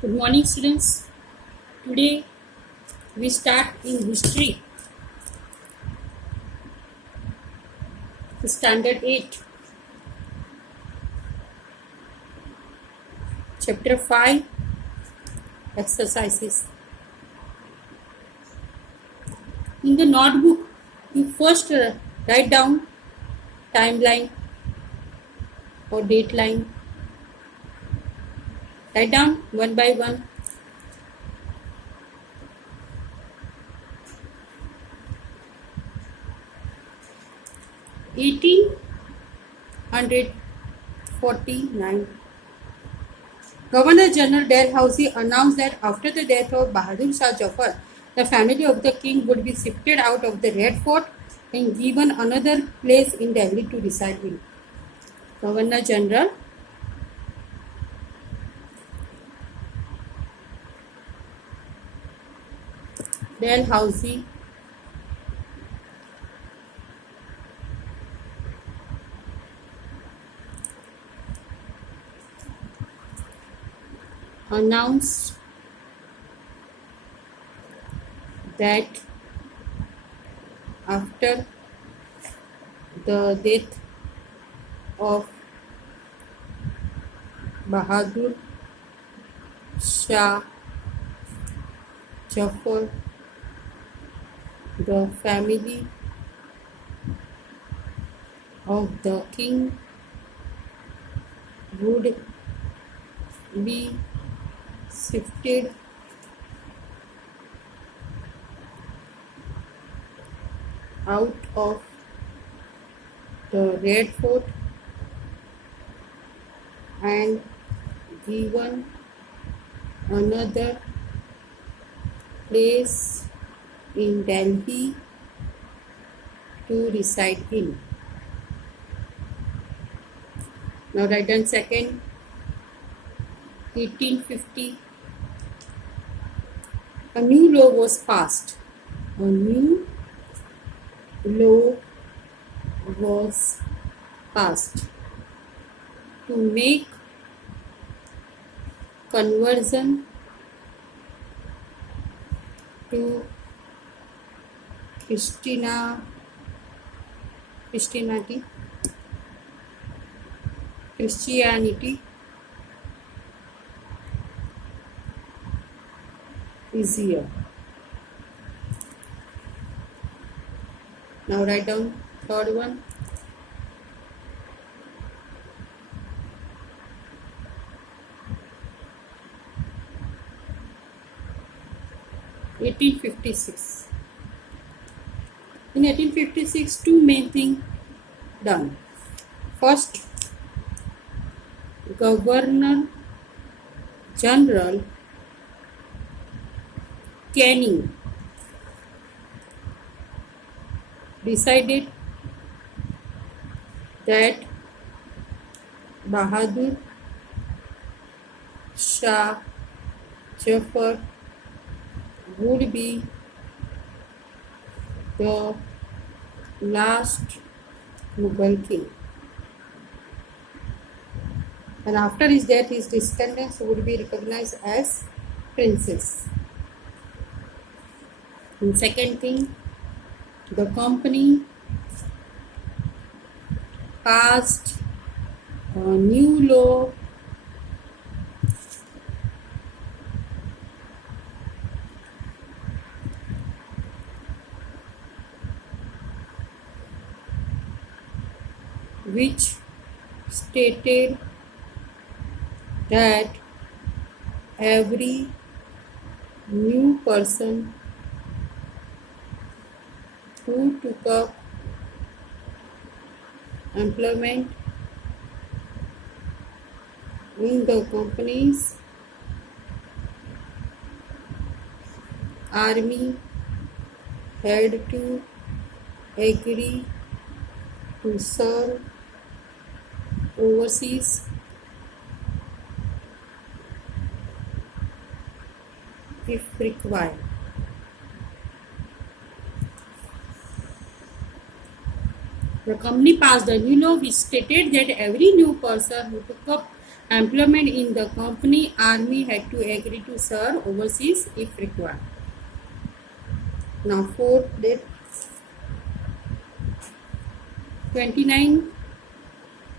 Good morning, students. Today we start in history, standard 8, chapter 5, exercises. In the notebook, you first write down timeline or dateline. Write down one by one. (1849). Governor General Dalhousie announced that after the death of Bahadur Shah Jafar, the family of the king would be shifted out of the Red Fort and given another place in Delhi to reside in. Governor General Dalhousie announced that after the death of Bahadur Shah Jafar, the family of the king would be shifted out of the Red Fort and given another place in Delhi to reside in. Now write down second. 1850. A new law was passed. A new law was passed to make conversion to Christianity easier. Now write down third one. In 1856, two main things done. First, Governor General Canning decided that Bahadur Shah Jafar would be the last Mughal king, and after his death his descendants would be recognized as princes. And second thing, the company passed a new law which stated that every new person who took up employment in the company's army had to agree to serve overseas if required. The company passed a new law which stated that every new person who took up employment in the company, army had to agree to serve overseas if required. Now fourth date, 29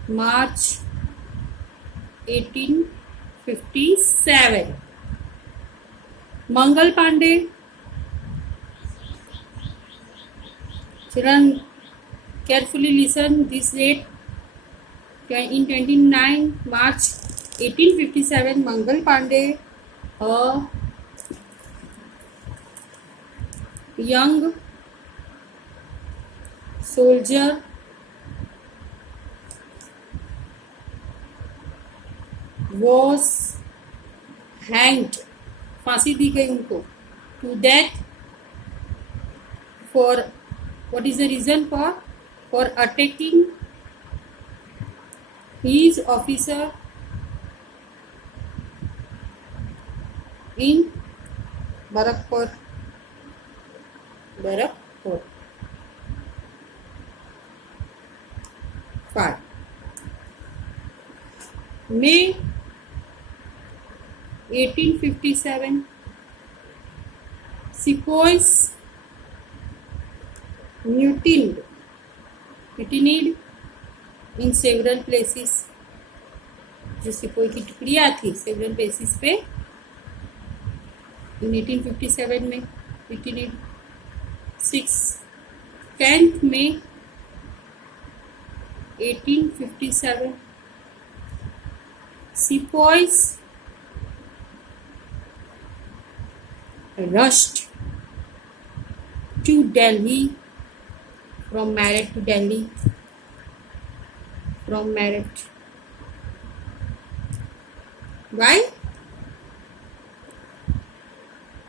March 1857. Mangal Pandey. Children, carefully listen this date. In 29 March 1857, Mangal Pandey, a young soldier, was hanged, फांसी दी गई उनको, to death for, what is the reason for attacking his officer in Barakpur. Barakpur. 5. May 1857, sepoys mutinied in several places. जो सिपोही की टुकड़ियाँ थी several places पे in 1857 में mutinied. 6. 10th May 1857, sepoys rushed to Delhi from Meerut to Delhi, from Meerut. Why?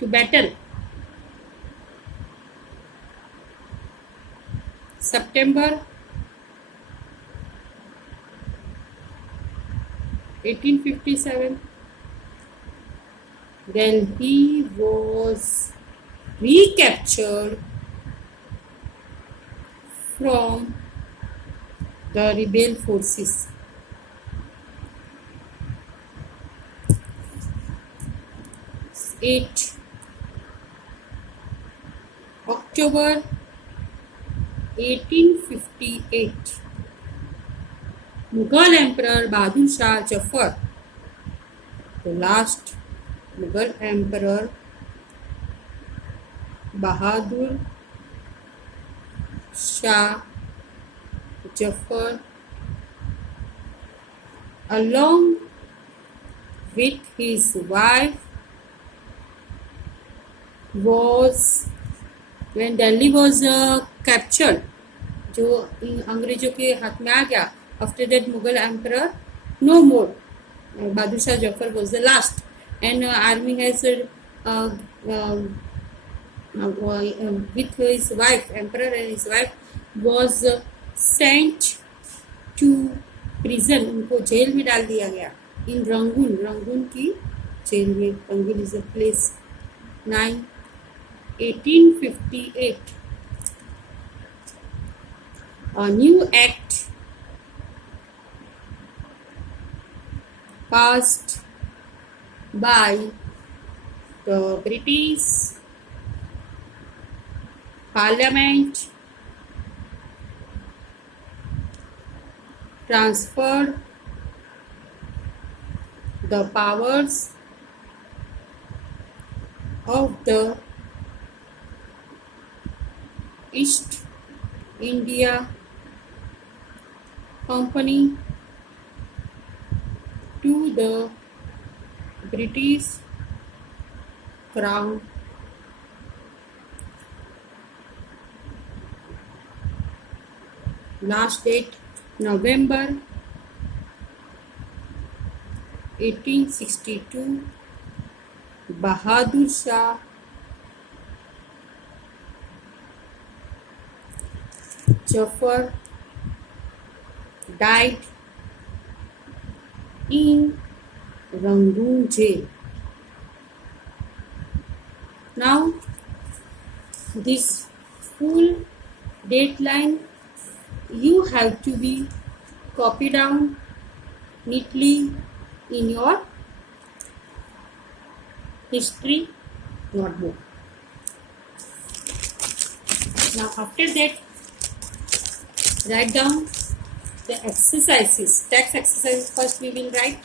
To battle. September 1857, Delhi was recaptured from the rebel forces. October 1858, Mughal Emperor Bahadur Shah Jafar, the last Mughal Emperor Bahadur Shah Jafar, along with his wife, was, when Delhi was captured, जो अंग्रेजों के हाथ में आ गया, after that Mughal Emperor no more. Bahadur Shah Jafar was the last, and army has with his wife, emperor and his wife, was sent to prison. उनको jail में डाल दिया गया in रंगून की जेल में. Rangoon is a place. 9. 1858, a new act passed by the British Parliament transferred the powers of the East India Company to the British Crown. Last date November 1862, Bahadur Shah Jafar died in Rangoon jail. Now this full dateline you have to be copy down neatly in your history notebook. Now after that, write down the exercises. Text exercises first we will write.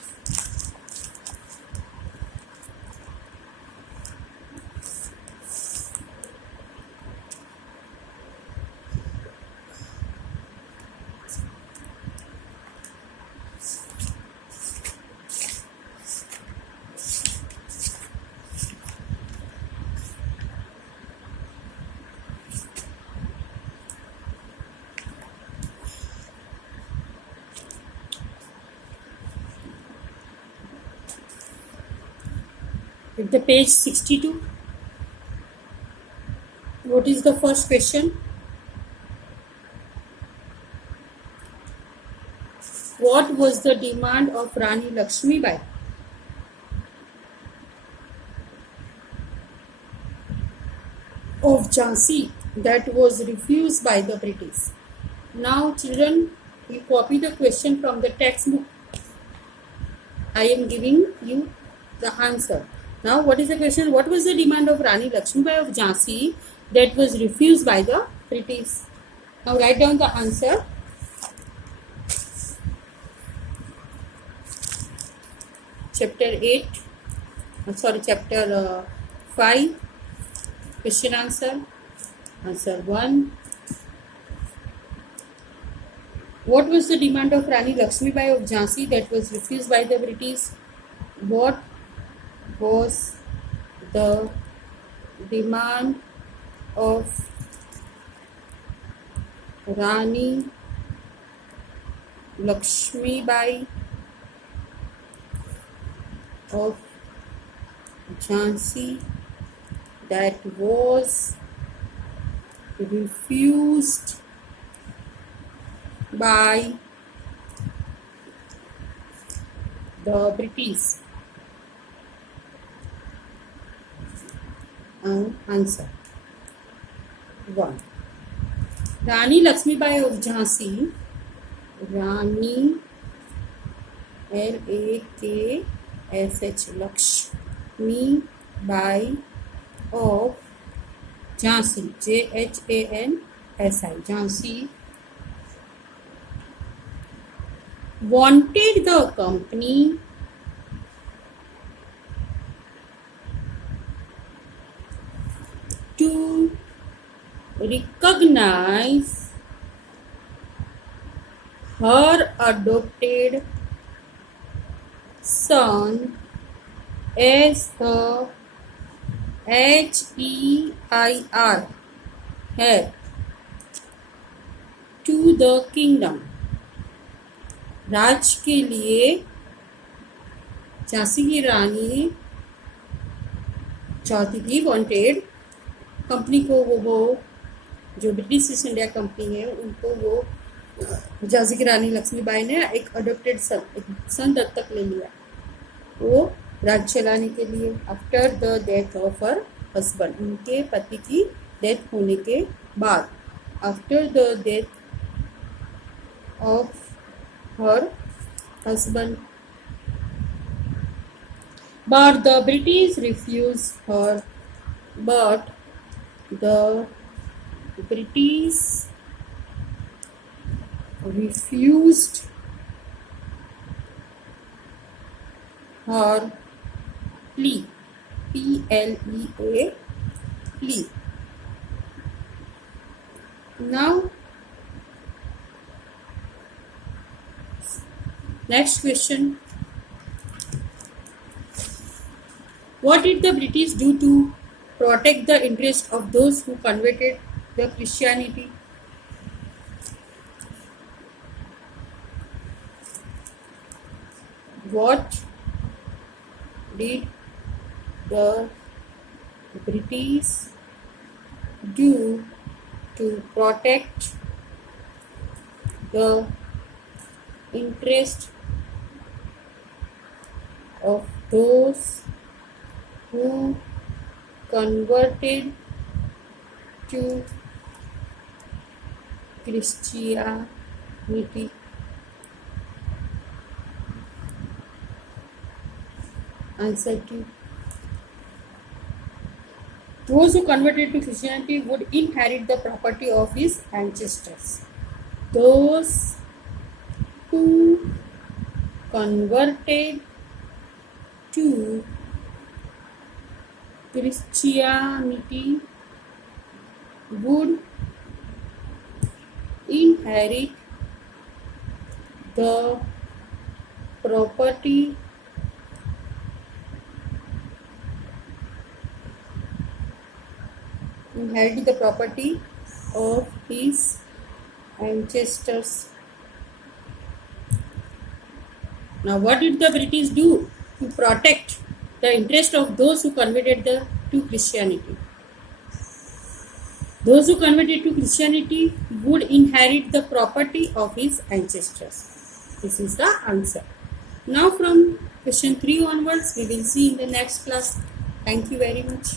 At the page 62, what is the first question? What was the demand of Rani Lakshmibai? Of Jhansi that was refused by the British? Now children, you copy the question from the textbook. I am giving you the answer. Now what is the question? What was the demand of Rani Lakshmibai of Jhansi that was refused by the British? Now write down the answer. Chapter 5, question answer. Answer 1. What was the demand of Rani Lakshmibai of Jhansi that was refused by the British? What was the demand of Rani Lakshmibai of Jhansi that was refused by the British? Answer 1. Rani Lakshmibai of Jhansi, Rani LAKSH Lakshmibai of Jhansi, JHANSI, Jhansi, wanted the company to recognize her adopted son as the HEIR heir to the kingdom. राज के लिए झांसी की रानी चाहती थी, wanted company को, वो जो British east India company है उनको वो झांसी की रानी लक्ष्मीबाई ने एक अडोप्टेड सन दत्तक ले लिया वो राज चलाने के लिए। After the death of her husband, उनके पति की डेथ होने के बाद, after the death of her husband, but the British refused her. But the British refused her plea, PLEA, plea. Now next question. What did the British do to protect the interest of those who converted the Christianity? What did the British do to protect the interest of those who converted to Christianity? Answer 2. Those who converted to Christianity would inherit the property of his ancestors. Those who converted to Christianity would inherit the property of his ancestors. Now, what did the British do to protect the interest of those who converted to Christianity? Those who converted to Christianity would inherit the property of his ancestors. This is the answer. Now, from question 3 onwards, we will see in the next class. Thank you very much.